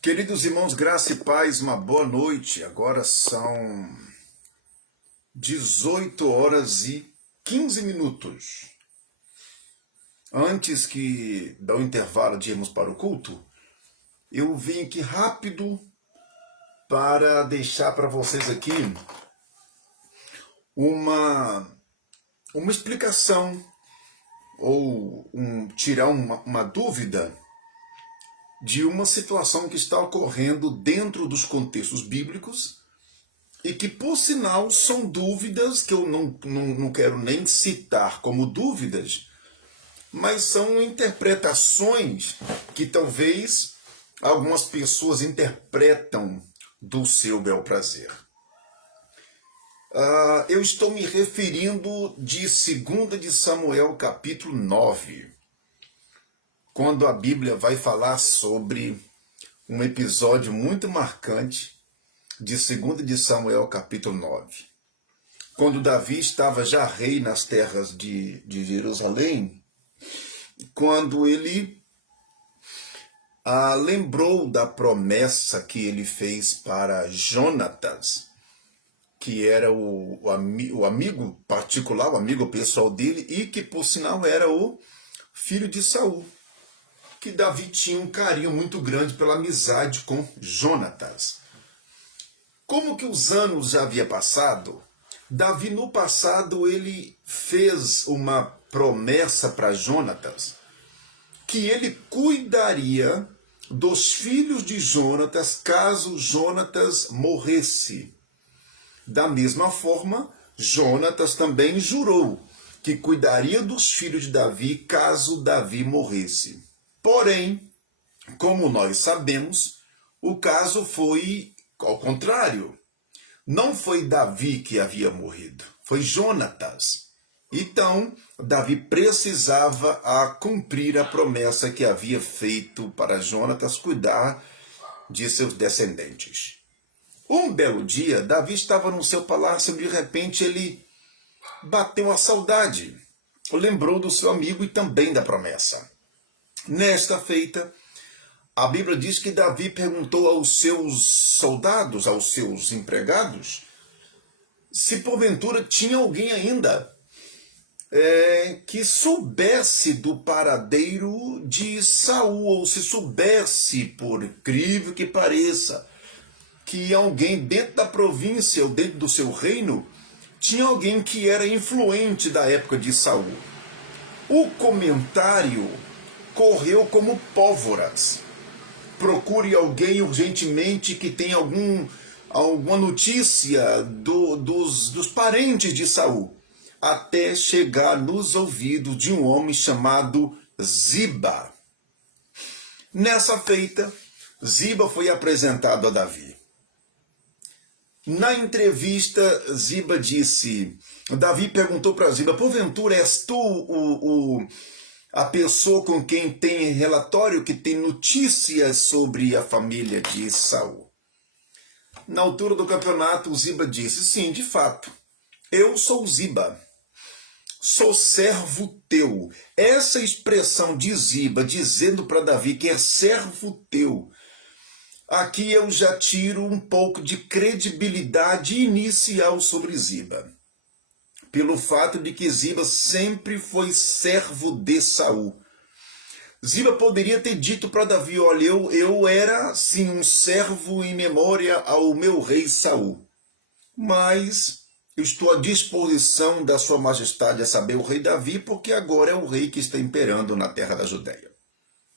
Queridos irmãos, graça e paz, uma boa noite. Agora são 18 horas e 15 minutos. Antes que dar o intervalo de irmos para o culto, eu vim aqui rápido para deixar para vocês aqui uma explicação ou tirar uma dúvida de uma situação que está ocorrendo dentro dos contextos bíblicos e que, por sinal, são dúvidas que eu não quero nem citar como dúvidas, mas são interpretações que talvez algumas pessoas interpretam do seu bel prazer. Eu estou me referindo de 2 de Samuel, capítulo 9, quando a Bíblia vai falar sobre um episódio muito marcante de 2 de Samuel, capítulo 9. Quando Davi estava já rei nas terras de Jerusalém, quando ele lembrou da promessa que ele fez para Jonatas, que era o amigo particular, o amigo pessoal dele, e que, por sinal, era o filho de Saul, que Davi tinha um carinho muito grande pela amizade com Jonatas. Como que os anos já haviam passado, Davi no passado ele fez uma promessa para Jonatas, que ele cuidaria dos filhos de Jonatas caso Jonatas morresse. Da mesma forma, Jonatas também jurou que cuidaria dos filhos de Davi caso Davi morresse. Porém, como nós sabemos, o caso foi ao contrário. Não foi Davi que havia morrido, foi Jonatas. Então, Davi precisava cumprir a promessa que havia feito para Jonatas cuidar de seus descendentes. Um belo dia, Davi estava no seu palácio e de repente ele bateu a saudade. Lembrou do seu amigo e também da promessa. Nesta feita, a Bíblia diz que Davi perguntou aos seus soldados, aos seus empregados, se porventura tinha alguém ainda que soubesse do paradeiro de Saul, ou se soubesse, por incrível que pareça, que alguém dentro da província ou dentro do seu reino tinha alguém que era influente da época de Saul. O comentário correu como pólvoras. Procure alguém urgentemente que tenha alguma notícia dos parentes de Saul, até chegar nos ouvidos de um homem chamado Ziba. Nessa feita, Ziba foi apresentado a Davi. Na entrevista, Ziba disse, Davi perguntou para Ziba, porventura és tu a pessoa com quem tem relatório, que tem notícias sobre a família de Saul? Na altura do campeonato, Ziba disse, sim, de fato, eu sou Ziba, sou servo teu. Essa expressão de Ziba, dizendo para Davi que é servo teu, aqui eu já tiro um pouco de credibilidade inicial sobre Ziba, pelo fato de que Ziba sempre foi servo de Saul. Ziba poderia ter dito para Davi, olha, eu era sim um servo em memória ao meu rei Saul, mas eu estou à disposição da sua majestade, a saber, o rei Davi, porque agora é o rei que está imperando na terra da Judéia.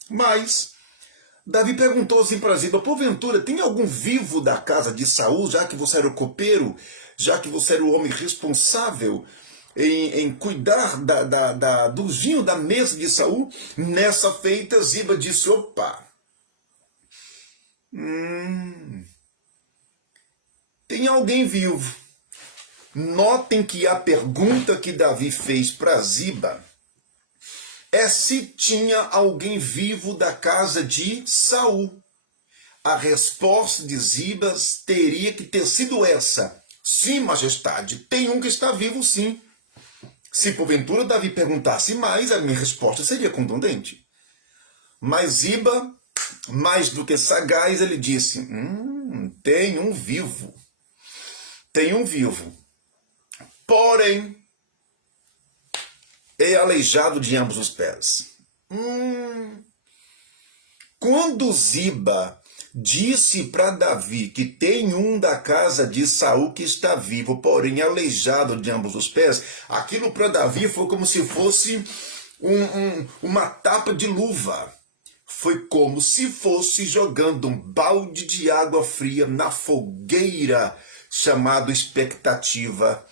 Mas Davi perguntou assim para Ziba, porventura tem algum vivo da casa de Saul, já que você era o copeiro, já que você era o homem responsável em cuidar do vinho da mesa de Saul? Nessa feita, Ziba disse, opa, tem alguém vivo. Notem que a pergunta que Davi fez para Ziba é se tinha alguém vivo da casa de Saul. A resposta de Ziba teria que ter sido essa. Sim, majestade, tem um que está vivo, sim. Se porventura Davi perguntasse mais, a minha resposta seria contundente. Mas Ziba mais do que sagaz, ele disse: tem um vivo. Tem um vivo. Porém, é aleijado de ambos os pés. Quando Ziba disse para Davi que tem um da casa de Saul que está vivo, porém aleijado de ambos os pés, aquilo para Davi foi como se fosse uma tapa de luva. Foi como se fosse jogando um balde de água fria na fogueira, chamado expectativa,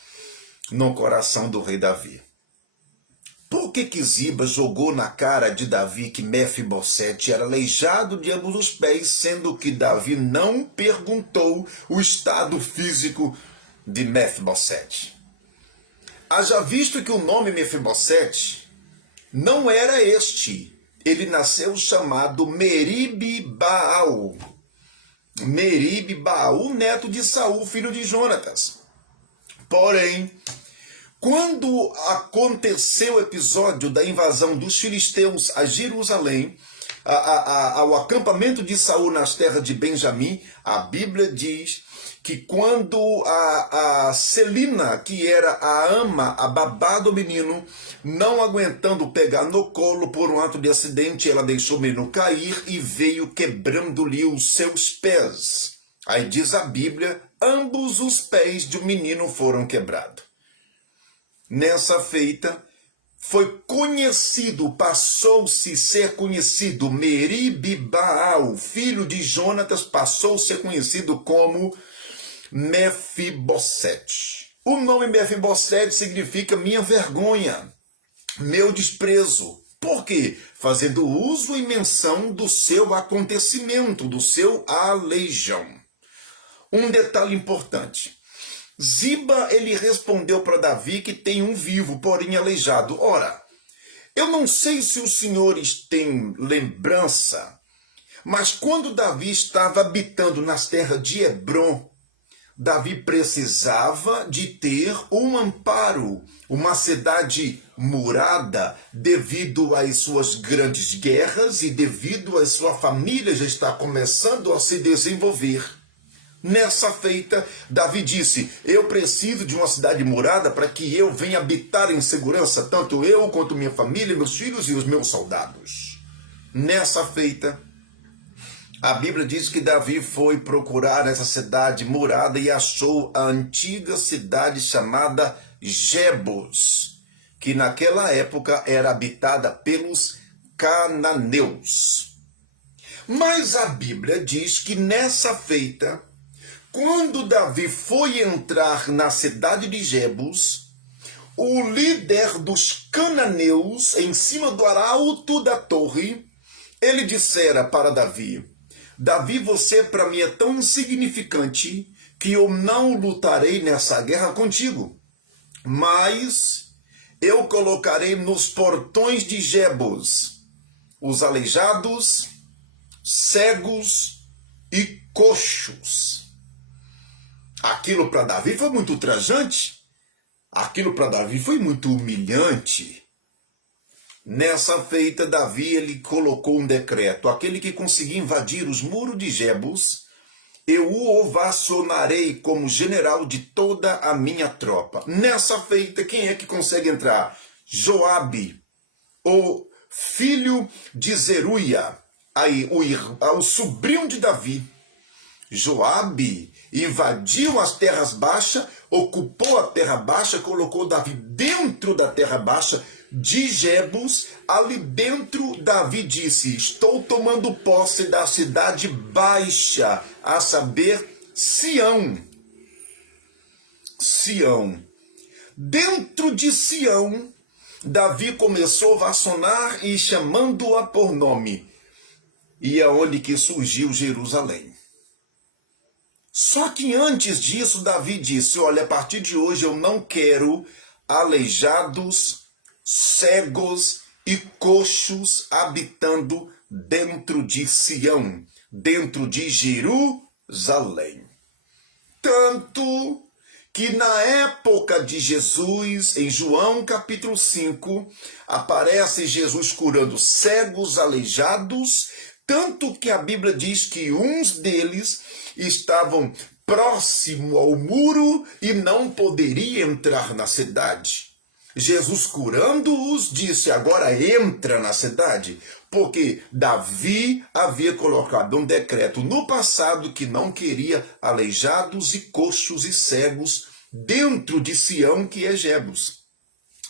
no coração do rei Davi. Por que Ziba jogou na cara de Davi que Mefibosete era aleijado de ambos os pés, sendo que Davi não perguntou o estado físico de Mefibosete? Haja visto que o nome Mefibosete não era este. Ele nasceu chamado Meribe-Baal. Meribe-Baal, neto de Saul, filho de Jonatas. Porém, quando aconteceu o episódio da invasão dos filisteus a Jerusalém, ao acampamento de Saul nas terras de Benjamim, a Bíblia diz que quando a Celina, que era a ama, a babá do menino, não aguentando pegar no colo por um ato de acidente, ela deixou o menino cair e veio quebrando-lhe os seus pés. Aí diz a Bíblia, ambos os pés do menino foram quebrados. Nessa feita, foi conhecido, passou-se a ser conhecido, Meribe-Baal, filho de Jonatas, passou a ser conhecido como Mefibosete. O nome Mefibosete significa minha vergonha, meu desprezo. Por quê? Fazendo uso e menção do seu acontecimento, do seu aleijão. Um detalhe importante. Ziba, ele respondeu para Davi que tem um vivo, porém aleijado. Ora, eu não sei se os senhores têm lembrança, mas quando Davi estava habitando nas terras de Hebrom, Davi precisava de ter um amparo, uma cidade murada, devido às suas grandes guerras e devido à sua família já estar começando a se desenvolver. Nessa feita, Davi disse, eu preciso de uma cidade murada para que eu venha habitar em segurança, tanto eu quanto minha família, meus filhos e os meus soldados. Nessa feita, a Bíblia diz que Davi foi procurar essa cidade murada e achou a antiga cidade chamada Jebus, que naquela época era habitada pelos cananeus. Mas a Bíblia diz que nessa feita, quando Davi foi entrar na cidade de Jebus, o líder dos cananeus, em cima do arauto da torre, ele dissera para Davi, Davi, você para mim é tão insignificante que eu não lutarei nessa guerra contigo, mas eu colocarei nos portões de Jebus os aleijados, cegos e coxos. Aquilo para Davi foi muito ultrajante, aquilo para Davi foi muito humilhante. Nessa feita, Davi ele colocou um decreto, aquele que conseguir invadir os muros de Jebus, eu o ovacionarei como general de toda a minha tropa. Nessa feita, quem é que consegue entrar? Joabe, o filho de Zeruia, aí o sobrinho de Davi. Joabe invadiu as terras baixas, ocupou a terra baixa, colocou Davi dentro da terra baixa de Jebus. Ali dentro Davi disse, estou tomando posse da cidade baixa, a saber, Sião. Sião. Dentro de Sião, Davi começou a ovacionar e chamando-a por nome. E é onde que surgiu Jerusalém. Só que antes disso, Davi disse, olha, a partir de hoje eu não quero aleijados, cegos e coxos habitando dentro de Sião, dentro de Jerusalém. Tanto que na época de Jesus, em João capítulo 5, aparece Jesus curando cegos, aleijados, tanto que a Bíblia diz que uns deles estavam próximo ao muro e não poderiam entrar na cidade. Jesus, curando-os, disse: agora entra na cidade, porque Davi havia colocado um decreto no passado que não queria aleijados e coxos e cegos dentro de Sião, que é Jebus.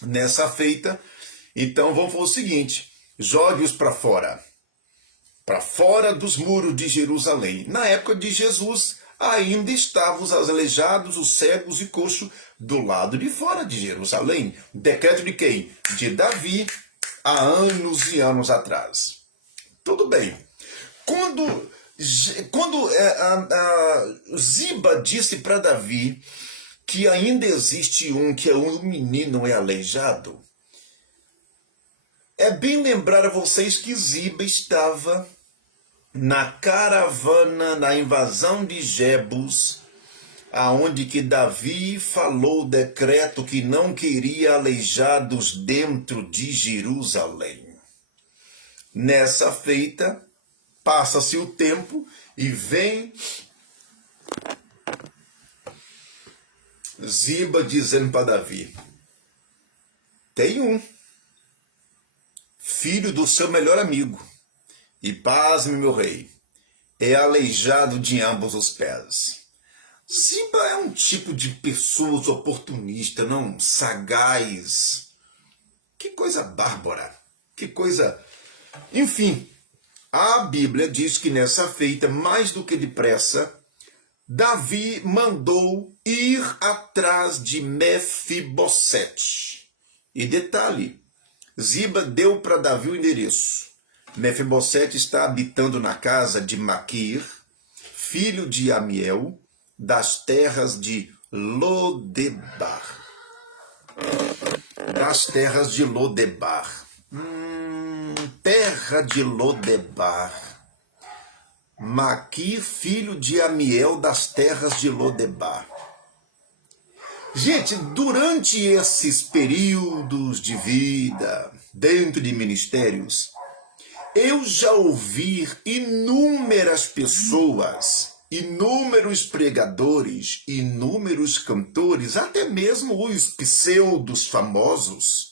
Nessa feita, então vamos fazer o seguinte: jogue-os para fora dos muros de Jerusalém. Na época de Jesus, ainda estavam os aleijados, os cegos e coxos do lado de fora de Jerusalém. Decreto de quem? De Davi, há anos e anos atrás. Tudo bem. Quando Ziba disse para Davi que ainda existe que é um menino é aleijado, é bem lembrar a vocês que Ziba estava na caravana, na invasão de Jebus, aonde que Davi falou o decreto que não queria aleijados dentro de Jerusalém. Nessa feita, passa-se o tempo e vem Ziba dizendo para Davi: tem um filho do seu melhor amigo, e pasme, meu rei, é aleijado de ambos os pés. Ziba é um tipo de pessoa oportunista, não sagaz. Que coisa bárbara, que coisa... Enfim, a Bíblia diz que nessa feita, mais do que depressa, Davi mandou ir atrás de Mefibosete. E detalhe, Ziba deu para Davi o endereço. Mefibosete está habitando na casa de Maquir, filho de Amiel, das terras de Lodebar. Das terras de Lodebar. Terra de Lodebar. Maquir, filho de Amiel, das terras de Lodebar. Gente, durante esses períodos de vida, dentro de ministérios, eu já ouvi inúmeras pessoas, inúmeros pregadores, inúmeros cantores, até mesmo os pseudos famosos,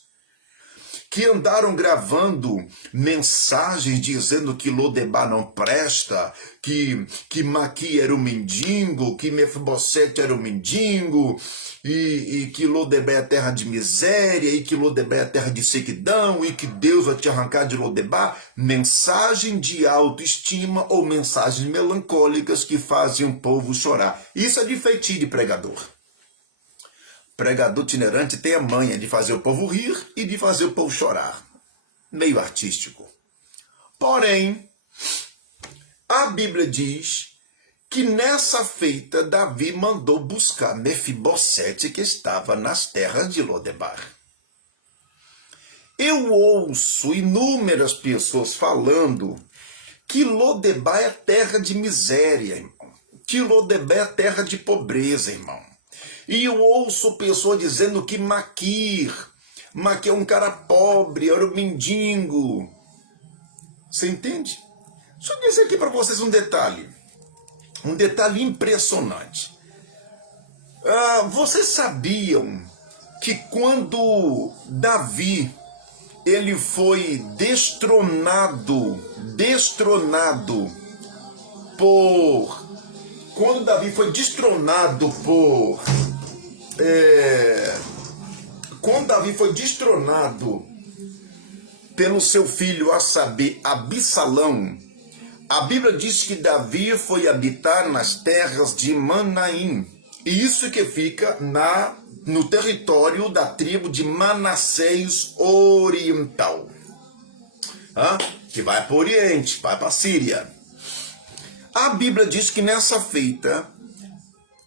que andaram gravando mensagens dizendo que Lodebar não presta, que Maqui era um mendigo, que Mefibosete era um mendigo, e que Lodebar é terra de miséria, e que Lodebar é terra de sequidão, e que Deus vai te arrancar de Lodebar. Mensagem de autoestima ou mensagens melancólicas que fazem o povo chorar. Isso é de feitio de pregador. Pregador itinerante tem a manha de fazer o povo rir e de fazer o povo chorar. Meio artístico. Porém, a Bíblia diz que nessa feita Davi mandou buscar Mefibosete, que estava nas terras de Lodebar. Eu ouço inúmeras pessoas falando que Lodebar é terra de miséria, irmão. Que Lodebar é terra de pobreza, irmão. E eu ouço pessoas dizendo que Maquir é um cara pobre, era um mendigo. Você entende? Deixa eu dizer aqui para vocês um detalhe impressionante. Vocês sabiam que quando Davi ele foi destronado por... Quando Davi foi destronado por... Quando Davi foi destronado pelo seu filho, a saber, Absalão, a Bíblia diz que Davi foi habitar nas terras de Manaim. E isso que fica no território da tribo de Manassés Oriental. Que vai para o Oriente, vai para a Síria. A Bíblia diz que nessa feita,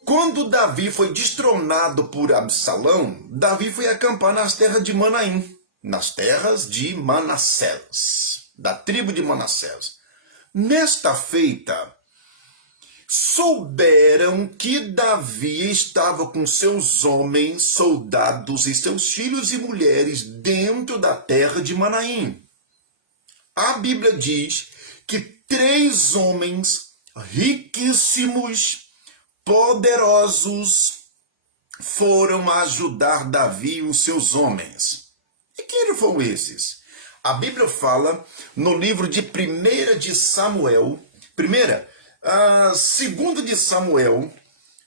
quando Davi foi destronado por Absalão, Davi foi acampar nas terras de Manaim, nas terras de Manassés, da tribo de Manassés. Nesta feita, souberam que Davi estava com seus homens, soldados e seus filhos e mulheres dentro da terra de Manaim. A Bíblia diz que 3 homens riquíssimos, poderosos, foram ajudar Davi e os seus homens. E quem foram esses? A Bíblia fala no livro de 1 de Samuel, 2 de Samuel,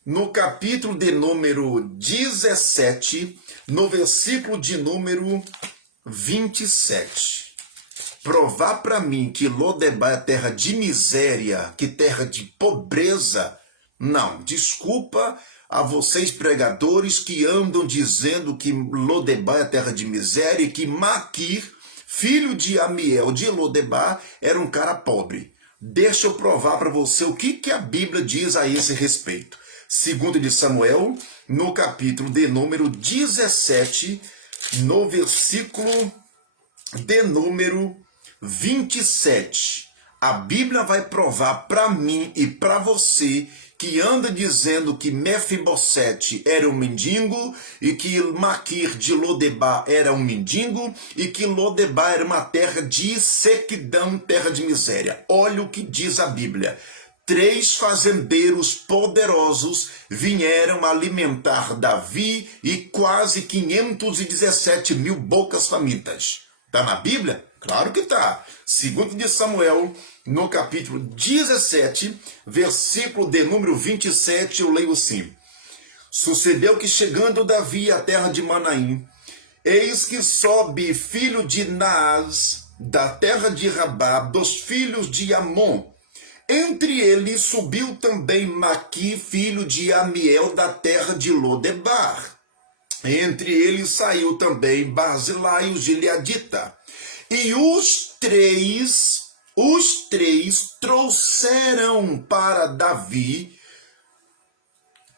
no capítulo de número 17, no versículo de número 27. Provar para mim que Lodebar é terra de miséria, que terra de pobreza. Não, desculpa a vocês pregadores que andam dizendo que Lodebar é terra de miséria e que Maquir, filho de Amiel de Lodebar, era um cara pobre. Deixa eu provar para você o que a Bíblia diz a esse respeito. 2 de Samuel, no capítulo de número 17, no versículo de número 27. A Bíblia vai provar para mim e para você que anda dizendo que Mefibosete era um mendigo e que Maquir de Lodebar era um mendigo e que Lodebar era uma terra de sequidão, terra de miséria. Olha o que diz a Bíblia. 3 fazendeiros poderosos vieram alimentar Davi e quase 517 mil bocas famintas. Está na Bíblia? Claro que está. 2 de Samuel, no capítulo 17, versículo de número 27, eu leio assim. Sucedeu que chegando Davi à terra de Manaim, eis que sobe filho de Naás, da terra de Rabá, dos filhos de Amon. Entre eles subiu também Maqui, filho de Amiel, da terra de Lodebar. Entre eles saiu também Barzilai, o gileadita. E os três trouxeram para Davi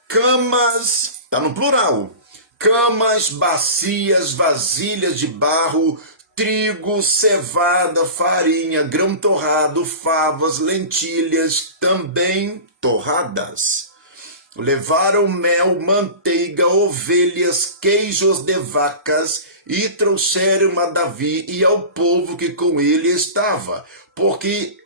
camas, está no plural, camas, bacias, vasilhas de barro, trigo, cevada, farinha, grão torrado, favas, lentilhas, também torradas. Levaram mel, manteiga, ovelhas, queijos de vacas e trouxeram a Davi e ao povo que com ele estava, porque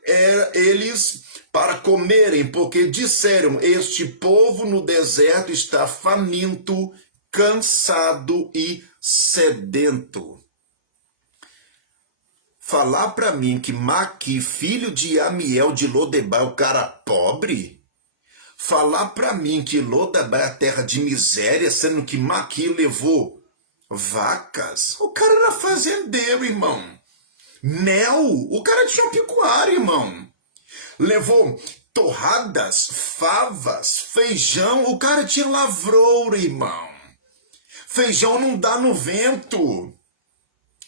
eles para comerem, porque disseram, este povo no deserto está faminto, cansado e sedento. Falar para mim que Maqui, filho de Amiel de Lodebar, é o cara pobre? Falar para mim que Lodebar é terra de miséria, sendo que Maqui levou vacas? O cara era fazendeiro, irmão. Mel, o cara tinha um pecuário, irmão. Levou torradas, favas, feijão, o cara tinha lavoura, irmão. Feijão não dá no vento.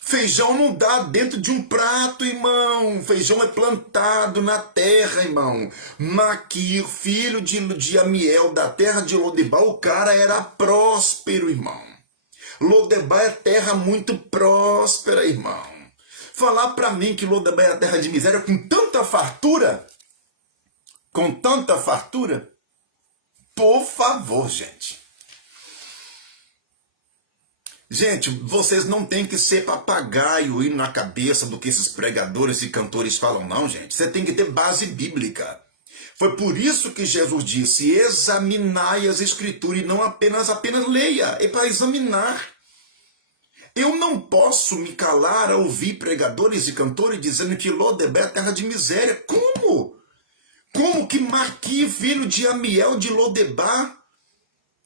Feijão não dá dentro de um prato, irmão. Feijão é plantado na terra, irmão. Maquir, filho de Amiel, da terra de Lodebar, o cara era próspero, irmão. Lodebar é terra muito próspera, irmão. Falar para mim que Lodebar é terra de miséria com tanta fartura, por favor, gente. Gente, vocês não têm que ser papagaio indo na cabeça do que esses pregadores e cantores falam, não, gente. Você tem que ter base bíblica. Foi por isso que Jesus disse, examinai as escrituras e não apenas leia, é para examinar. Eu não posso me calar a ouvir pregadores e cantores dizendo que Lodebar é terra de miséria. Como? Como que Maqui, filho de Amiel de Lodebar,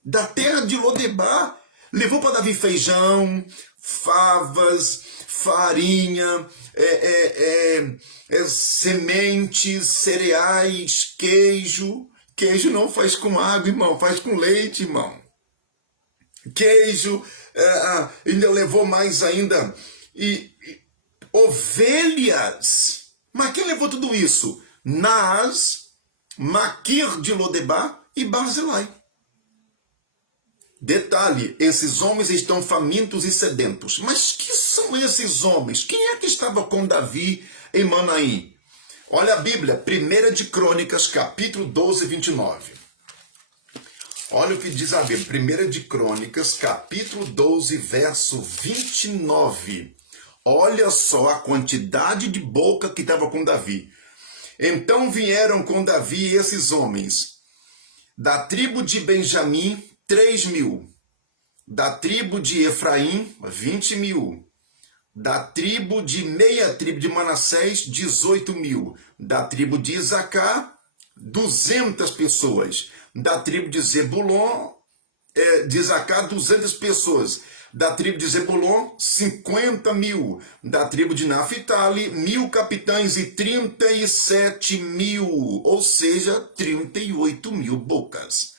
da terra de Lodebar, levou para Davi feijão, favas, farinha, sementes, cereais, queijo. Queijo não faz com água, irmão, faz com leite, irmão. Queijo, ainda levou mais ainda. E ovelhas. Mas quem levou tudo isso? Naás, Maquir de Lodebar e Barzilai. Detalhe, esses homens estão famintos e sedentos. Mas que são esses homens? Quem é que estava com Davi em Manaim? Olha a Bíblia, 1 de Crônicas, capítulo 12, 29. Olha o que diz a Bíblia, 1 de Crônicas, capítulo 12, verso 29. Olha só a quantidade de boca que estava com Davi. Então vieram com Davi esses homens, da tribo de Benjamim, 3.000, da tribo de Efraim, 20.000, da tribo de meia tribo de Manassés, 18.000, da tribo de Isacar, 200 pessoas, da tribo de Zebulon, de Isacar, 200 pessoas, da tribo de Zebulon, 50.000, da tribo de Naphtali, 1.000 capitães e 37.000, ou seja, 38.000 bocas.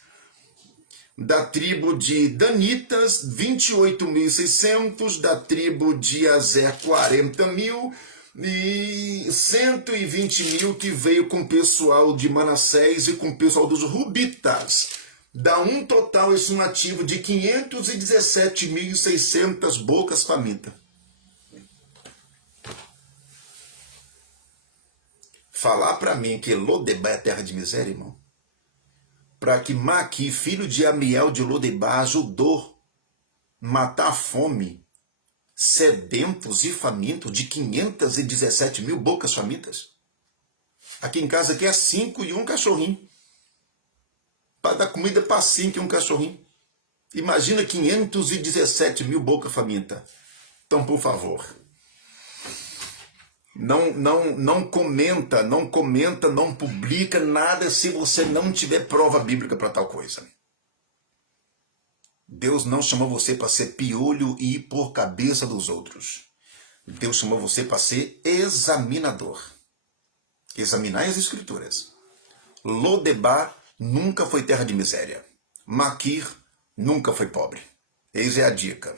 Da tribo de Danitas, 28.600, da tribo de Azer, 40.000, e 120.000 que veio com o pessoal de Manassés e com o pessoal dos Rubitas. Dá um total estimativo de 517.600 bocas famintas. Falar para mim que Lodebar é terra de miséria, irmão? Para que Maqui, filho de Amiel de Lodebar, ajudou matar a fome, sedentos e famintos, de 517.000 bocas famintas? Aqui em casa aqui é 5 e um cachorrinho. Para dar comida para 5 e um cachorrinho. Imagina 517.000 bocas famintas. Então, por favor, não comenta, não publica nada se você não tiver prova bíblica para tal coisa. Deus não chamou você para ser piolho e ir por cabeça dos outros. Deus chamou você para ser examinador. Examinar as escrituras. Lodebar nunca foi terra de miséria. Maquir nunca foi pobre. Eis é a dica.